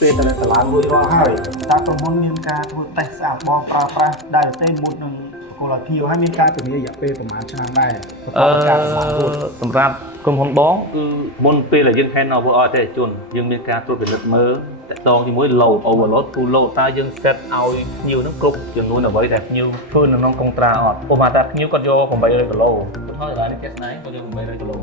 ពេលតែតឡាមួយរាល់ហើយតែប្រមុនមានការធ្វើតេស្តស្អាតបងប្រើប្រាស់ដែលទេមុននឹងកុលភីហើយមានការពន្យារយៈពេលប្រហែលឆ្នាំដែរសម្រាប់ក្រុមហ៊ុនបងគឺមុនពេលដែលយើង hand over ឲ្យអតិថិជនយើងមានការត្រួតពិនិត្យមើលតកតងជាមួយ load overload to load តើយើង set ឲ្យភ្ញៀវហ្នឹងគ្រប់ចំនួនអ្វីដែលភ្ញៀវធ្វើនៅក្នុងកុងត្រាអត់ព្រោះថាភ្ញៀវគាត់យក800គីឡូហើយឥឡូវនេះចាក់ស្ដែងគាត់យក800គីឡូ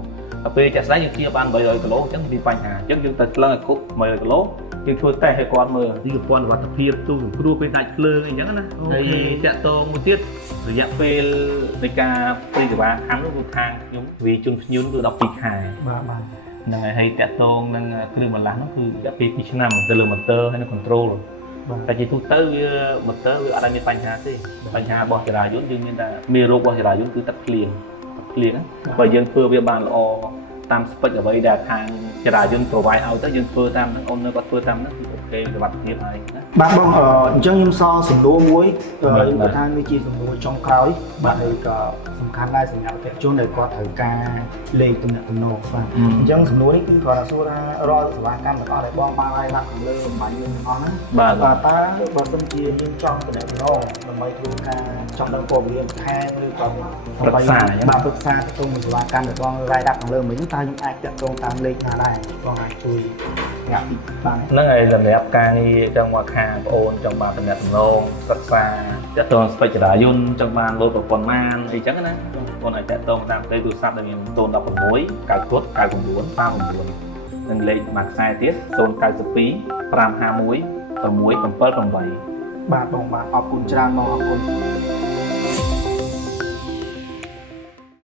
ដល់ពេលចាក់ស្ដែងយើងជាបាន800គីឡូអញ្ចឹងមានបញ្ហាអញ្ចឹងយើងទៅថ្លឹងឲ្យគ្រប់800គីឡូយើងធ្វើតេស្តឲ្យគាត់មើលពីប្រព័ន្ធសុវត្ថិភាពទូសង្គ្រោះពេលដាច់ភ្លើងអីចឹងណាហើយតាក់ទងមួយទៀតរយៈពេលនៃការពេញសេវាកម្មនោះគឺខាងខ្ញុំវាជូនភ្ញៀវគឺ12ខែបាទហ្នឹងហើយតាក់ទងនឹងគ្រឿងបន្លាស់នោះគឺរយៈពេល2ឆ្នាំទៅលើម៉ូទ័រហើយនឹង control តែជាទូទៅវាម៉ូទ័រវាអត់មានបញ្ហាទេបញ្ហារបស់ចរាយន្តយើងមានតែមេរោគរបស់ចរាយន្តគឺទឹកភ្លៀងបើយើងធ្វើវាបានល្អតាមស្ពេចអ្វីដែលខាងចរាយន្ត provide ឲ្យទៅយើងធ្វើតាមហ្នឹងអូននៅគាត់ធ្វើតាមហ្នឹងគឺអូខេសុវត្ថិភាពហើយណាបាទបងអញ្ចឹងខ្ញុំសល់សំណួរមួយខ្ញុំថាវាជាសំណួរចុងក្រោយបាទហើយក៏សំខាន់ដែរសម្រាប់អតិថិជនដែលគាត់ត្រូវការលេខទំនាក់ទំនងបាទអញ្ចឹងសំណួរនេះគឺគាត់ថាសួរថារាល់សេវាកម្មទាំងអស់ដែលបងបានឲ្យដាក់ខាងលើបំបញ្ញយើងទាំងអស់ហ្នឹងបាទតើបើសិនជាយើងចង់ទំនាក់ទំនងដើម្បីធ្វើការចង់ដឹងព័ត៌មានបន្ថែមឬក៏ប្រឹក្សាបាទប្រឹក្សាទៅក្នុងសេវាកម្មដែលបងរ៉ាយដាក់ខាងលើមិញតើខ្ញុំអាចតាក់ទងតាមលេខណាដែរបងអាចជួយញ៉ាំបានហ្នឹងហើយសម្រាប់ការងារចង់មកខាងបងអូនចង់បានតំណែងសិក្សាតាក់ទងស្ពេចចរាយន្តចង់បានលោតប្រព័ន្ធម៉ានអីចឹងណាបងអាចតាក់ទងតាមលេខទូរស័ព្ទដែលមាន016 99 99 59និងលេខមួយខ្សែទៀត092 551 678បាទបងបាទអរគុណច្រើនបងអរគុណ